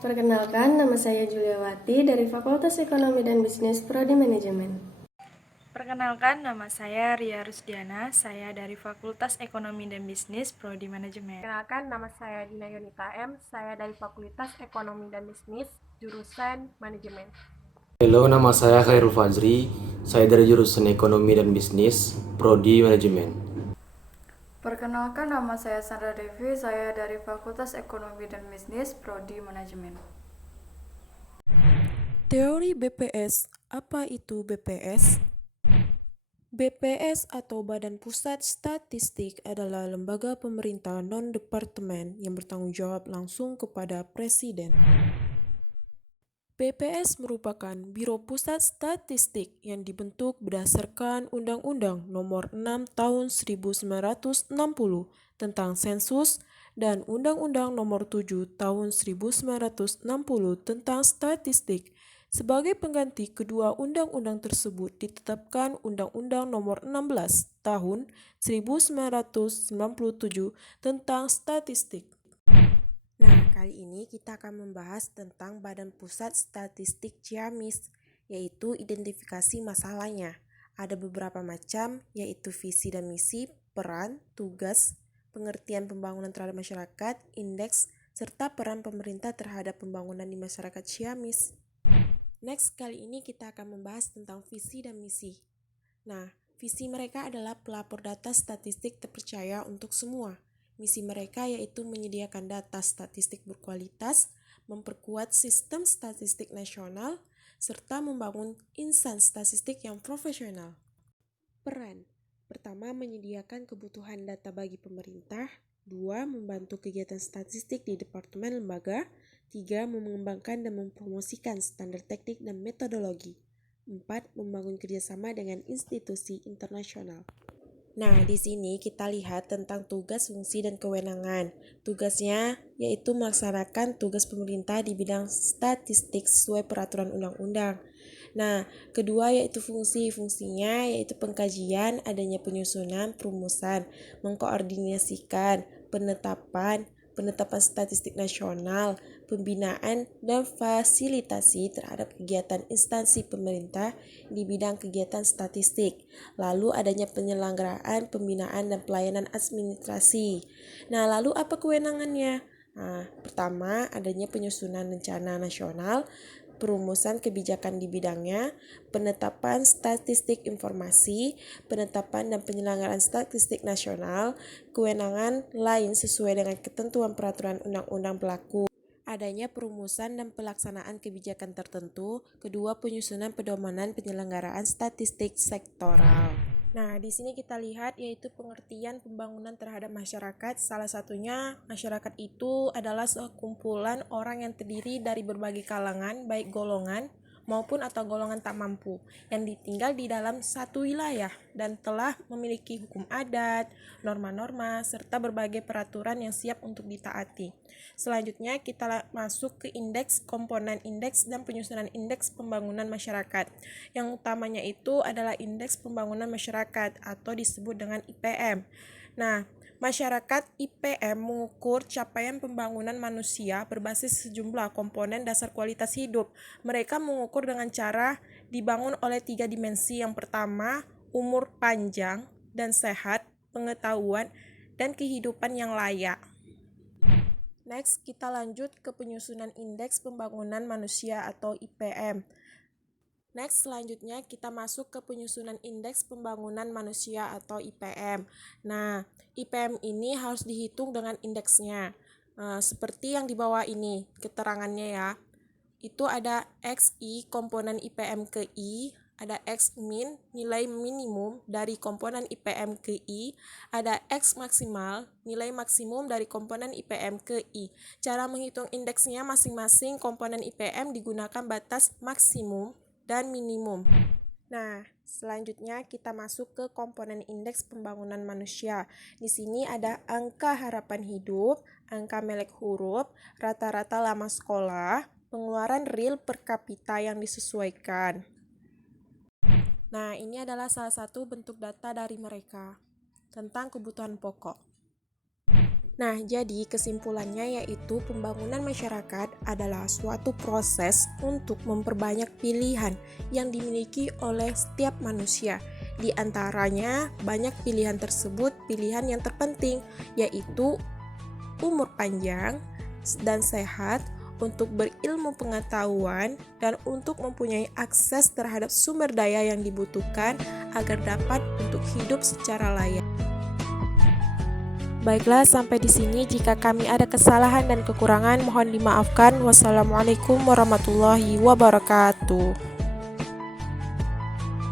Perkenalkan, nama saya Juliawati dari Fakultas Ekonomi dan Bisnis Prodi Manajemen. Perkenalkan, nama saya Ria Rusdiana, saya dari Fakultas Ekonomi dan Bisnis Prodi Manajemen. Perkenalkan, nama saya Dina Yunita M, saya dari Fakultas Ekonomi dan Bisnis, jurusan Manajemen. Halo, nama saya Khairul Fajri, saya dari jurusan Ekonomi dan Bisnis, Prodi Manajemen. Perkenalkan, nama saya Sandra Devi, saya dari Fakultas Ekonomi dan Bisnis, Prodi Manajemen. Teori BPS. Apa itu BPS? BPS atau Badan Pusat Statistik adalah lembaga pemerintah non-departemen yang bertanggung jawab langsung kepada Presiden. BPS merupakan Biro Pusat Statistik yang dibentuk berdasarkan Undang-Undang Nomor 6 Tahun 1960 tentang Sensus dan Undang-Undang Nomor 7 Tahun 1960 tentang Statistik. Sebagai pengganti kedua undang-undang tersebut ditetapkan Undang-Undang Nomor 16 Tahun 1997 tentang Statistik. Nah, kali ini kita akan membahas tentang Badan Pusat Statistik Ciamis, yaitu identifikasi masalahnya. Ada beberapa macam, yaitu visi dan misi, peran, tugas, pengertian pembangunan terhadap masyarakat, indeks, serta peran pemerintah terhadap pembangunan di masyarakat Ciamis. Next, kali ini kita akan membahas tentang visi dan misi. Nah, visi mereka adalah pelapor data statistik terpercaya untuk semua. Misi mereka yaitu menyediakan data statistik berkualitas, memperkuat sistem statistik nasional, serta membangun insan statistik yang profesional. Peran. Pertama, menyediakan kebutuhan data bagi pemerintah. 2. Membantu kegiatan statistik di departemen lembaga. 3. Mengembangkan dan mempromosikan standar teknik dan metodologi. 4. Membangun kerjasama dengan institusi internasional. Nah, di sini kita lihat tentang tugas, fungsi, dan kewenangan. Tugasnya yaitu melaksanakan tugas pemerintah di bidang statistik sesuai peraturan undang-undang. Nah, kedua yaitu fungsinya yaitu pengkajian, adanya penyusunan, perumusan, mengkoordinasikan, penetapan statistik nasional, pembinaan dan fasilitasi terhadap kegiatan instansi pemerintah di bidang kegiatan statistik. Lalu adanya penyelenggaraan, pembinaan dan pelayanan administrasi. Nah, lalu apa kewenangannya? Nah, pertama adanya penyusunan rencana nasional, perumusan kebijakan di bidangnya, penetapan statistik informasi, penetapan dan penyelenggaraan statistik nasional, kewenangan lain sesuai dengan ketentuan peraturan undang-undang berlaku. Adanya perumusan dan pelaksanaan kebijakan tertentu, kedua penyusunan pedoman penyelenggaraan statistik sektoral. Nah, di sini kita lihat yaitu pengertian pembangunan terhadap masyarakat. Salah satunya, masyarakat itu adalah sekumpulan orang yang terdiri dari berbagai kalangan, baik golongan maupun atau golongan tak mampu, yang ditinggal di dalam satu wilayah dan telah memiliki hukum adat, norma-norma, serta berbagai peraturan yang siap untuk ditaati. Selanjutnya kita masuk ke indeks, komponen indeks, dan penyusunan indeks pembangunan masyarakat. Yang utamanya itu adalah indeks pembangunan masyarakat atau disebut dengan IPM. Nah, masyarakat IPM mengukur capaian pembangunan manusia berbasis sejumlah komponen dasar kualitas hidup. Mereka mengukur dengan cara dibangun oleh 3 dimensi. Yang pertama, umur panjang dan sehat, pengetahuan, dan kehidupan yang layak. Next, kita lanjut ke penyusunan indeks pembangunan manusia atau IPM. Next, selanjutnya kita masuk ke penyusunan indeks pembangunan manusia atau IPM. Nah, IPM ini harus dihitung dengan indeksnya. Seperti yang di bawah ini, keterangannya ya. Itu ada XI komponen IPM ke I, ada X min, nilai minimum dari komponen IPM ke I, ada X maksimal, nilai maksimum dari komponen IPM ke I. Cara menghitung indeksnya masing-masing komponen IPM digunakan batas maksimum dan minimum. Nah, selanjutnya kita masuk ke komponen indeks pembangunan manusia. Di sini ada angka harapan hidup, angka melek huruf, rata-rata lama sekolah, pengeluaran real per kapita yang disesuaikan. Nah, ini adalah salah satu bentuk data dari mereka tentang kebutuhan pokok. Nah, jadi kesimpulannya yaitu pembangunan masyarakat adalah suatu proses untuk memperbanyak pilihan yang dimiliki oleh setiap manusia. Di antaranya, banyak pilihan tersebut pilihan yang terpenting, yaitu umur panjang dan sehat, untuk berilmu pengetahuan, dan untuk mempunyai akses terhadap sumber daya yang dibutuhkan agar dapat untuk hidup secara layak. Baiklah, sampai di sini. Jika kami ada kesalahan dan kekurangan, mohon dimaafkan. Wassalamualaikum warahmatullahi wabarakatuh.